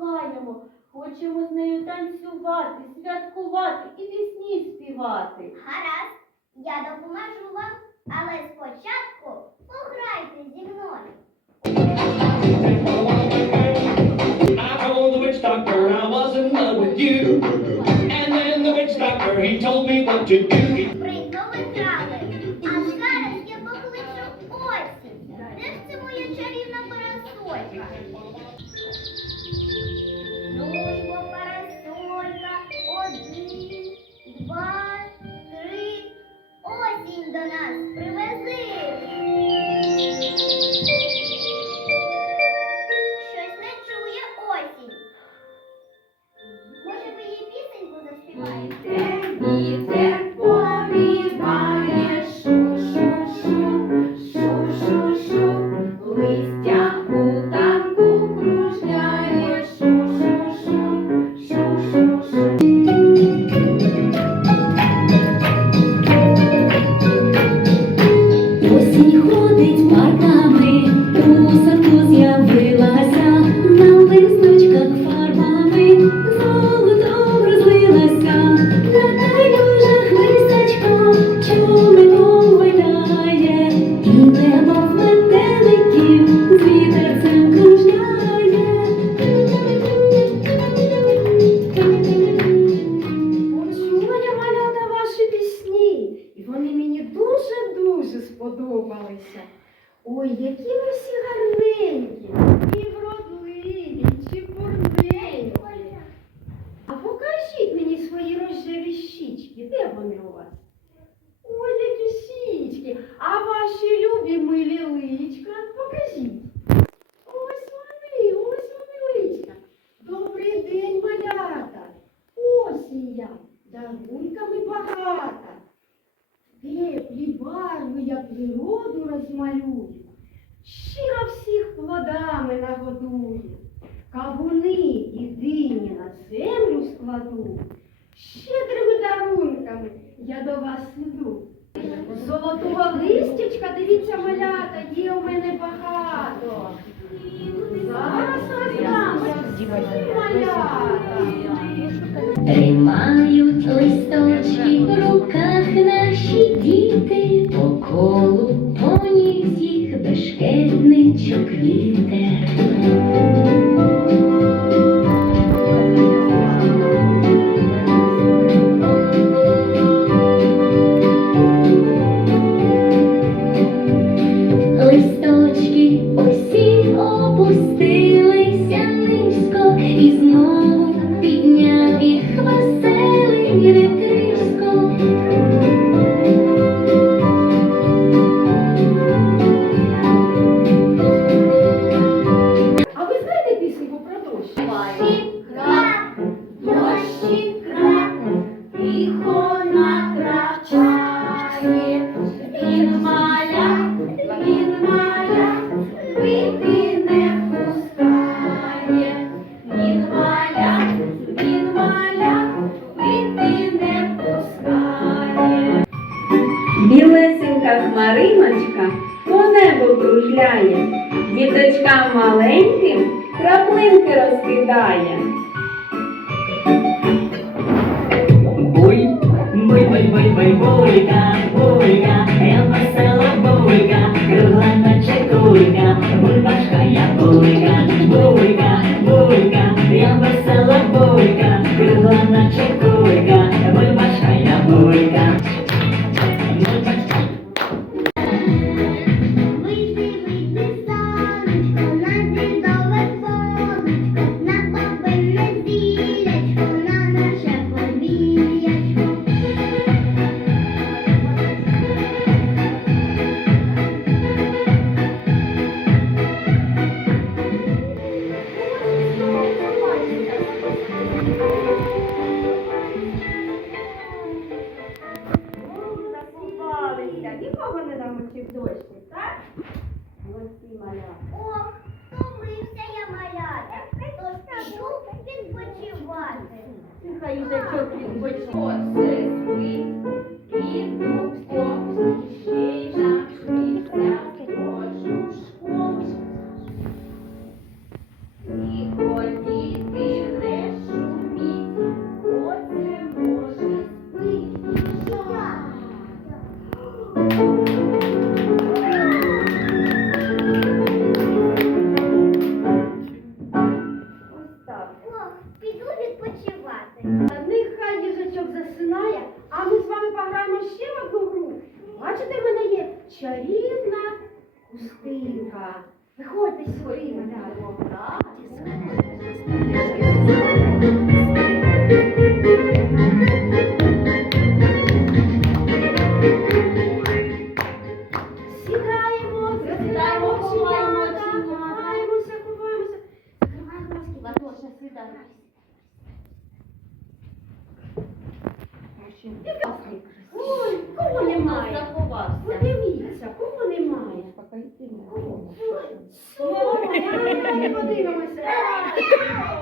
шукаємо. Хочемо з нею танцювати, святкувати і пісні співати. Гаразд, я допоможу вам, але спочатку пограйте зі мною. I told the witch doctor I was in love with you. And then the witch doctor, he told me what to do. Сподобалися. Ой, які ви всі гарненькі, я природу розмалюю, щиро всіх плодами нагодую, кавуни і дині на землю складу, щедрими дарунками я до вас іду. Золотого листячка, дивіться, малята, є у мене багато. Зараз роздам малята. Тримають листочки в їх бешкетничок вітер. Хмариночка по небу кружляє, діточкам маленьким краплинки розкидає. Буй, буй, буй, буй, буйка, буйка, я весела буйка, Молодці маля. О, втомився я малята, тож піду відпочивати. Нехай їжачок відпочине. Hadi söyleyeyim hadi abi. Соня, подивимося.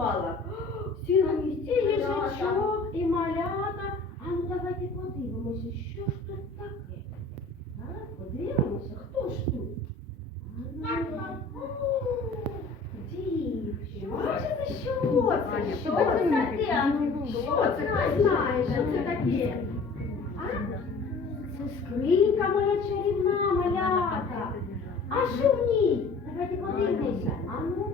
Не. Всі на місці їжачок і малята. А ну давайте подивимося, що ж тут таке. А, подивимося, хто ж тут? Ну, Дівчина, що це? Що це таке? Що це? Хто знає, що це таке? А? Це скринька моя чарівна, малята. А що в ній? Давайте подивимося. А ну-ка.